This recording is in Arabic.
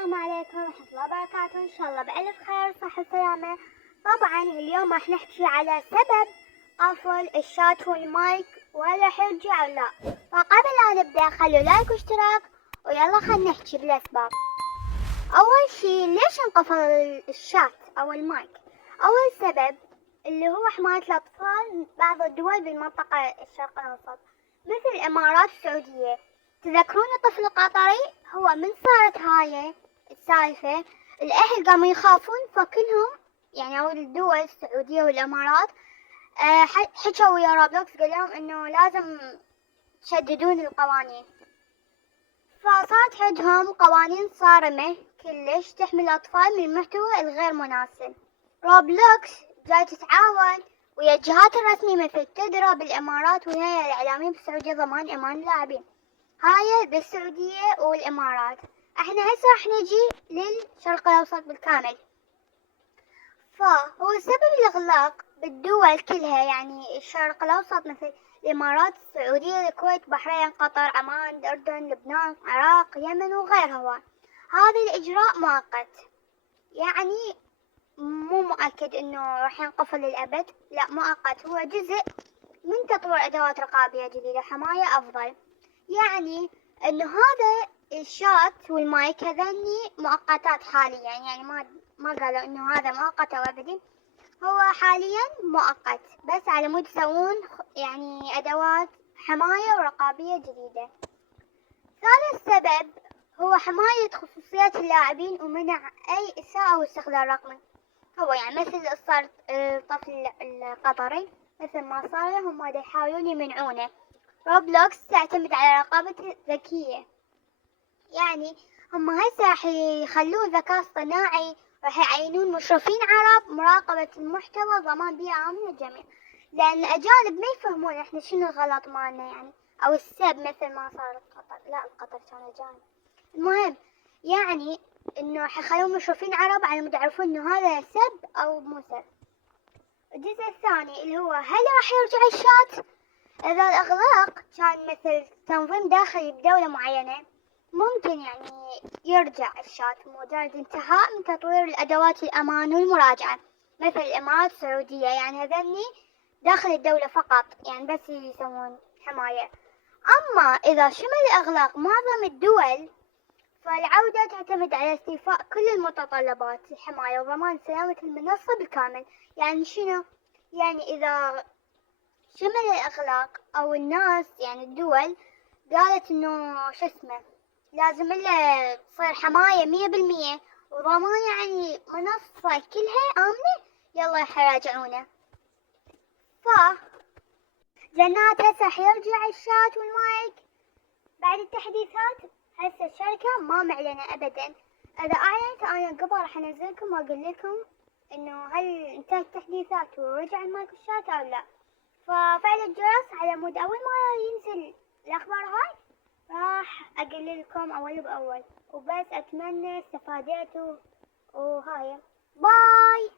السلام عليكم ورحمة الله وبركاته. إن شاء الله بألف خير صحة وسلامة. طبعا اليوم راح نحكي على سبب قفل الشات والمايك وهل راح يرجع أو لا. فقبل لا نبدأ خلوا لايك واشتراك ويلا خلنا نحكي بالأسباب. أول شي ليش انقفل الشات أو المايك؟ أول سبب اللي هو حماية الأطفال. بعض الدول بالمنطقة الشرق الأوسط مثل الإمارات والسعودية، تذكرون الطفل القطري؟ هو من صارت هاي السالفة الأهل قاموا يخافون، فكلهم يعني أو الدول السعودية والإمارات حكوا ويا روبلوكس قال لهم إنه لازم تشددون القوانين، فصارت عندهم قوانين صارمة كلش تحمي الأطفال من المحتوى الغير مناسب. روبلوكس جاي تتعاون ويا الجهات الرسمية مثل تدرا بالإمارات والهيئة الإعلامية بالسعودية ضمان أمان اللاعبين، هاي بالسعودية والإمارات. احنا هسه راح نجي للشرق الأوسط بالكامل. فهو سبب الإغلاق بالدول كلها، يعني الشرق الأوسط مثل الإمارات، السعودية، الكويت، بحرين، قطر، عمان، الأردن، لبنان، العراق، يمن وغيرها. هذا الإجراء مؤقت، يعني مو مؤكد إنه راح ينقفل للأبد، لا مؤقت، هو جزء من تطوير أدوات رقابية جديدة حماية أفضل. يعني إنه هذا الشات والمايك هذني مؤقتات حاليا، يعني ما قالوا إنه هذا مؤقت أو أبدي، هو حاليا مؤقت بس على مود يسوون يعني أدوات حماية ورقابية جديدة. ثالث سبب هو حماية خصوصيات اللاعبين ومنع أي إساءة أو استغلال رقمي. هو يعني مثل صار الطفل القطري مثل ما صار هم يحاولون يمنعونه. روبلوكس تعتمد على رقابة ذكية، يعني هم هسه راح يخلون ذكاء اصطناعي، راح يعينون مشرفين عرب مراقبة المحتوى ضمان بيئة آمنة للجميع، لأن الأجانب ما يفهمون احنا شنو الغلط مالنا يعني أو السب مثل ما صار بقطر. لا القطر كان أجانب. المهم يعني إنه حيخلون مشرفين عرب على مود يعرفون إنه هذا سب أو مو سب. الجزء الثاني اللي هو هل راح يرجع الشات؟ إذا الإغلاق كان مثل تنظيم داخلي بدولة معينة ممكن يعني يرجع الشات مجرد انتهاء من تطوير الأدوات الأمان والمراجعة مثل الإمارات السعودية، يعني هذني داخل الدولة فقط، يعني بس يسوون حماية. أما إذا شمل الإغلاق معظم الدول فالعودة تعتمد على استيفاء كل المتطلبات الحماية وضمان سلامة المنصة بالكامل. يعني شنو؟ يعني إذا شمل الإغلاق أو الناس يعني الدول قالت إنه شو اسمه لازم إلا تصير حماية 100% وضمان يعني منصة كلها آمنة، يلا حيراجعونه. جنات هسه حيرجع الشات والمايك بعد التحديثات. هسه الشركة ما معلنة أبدا، إذا أعلنت أنا قبل راح أنزلكم وأقول لكم إنه هل انتهت التحديثات ورجع المايك والشات أو لا. ففعل الجرس على مود أول ما ينزل الأخبار هاي راح أقول لكم أول بأول، وبس أتمنى استفادتوا وهاي باي.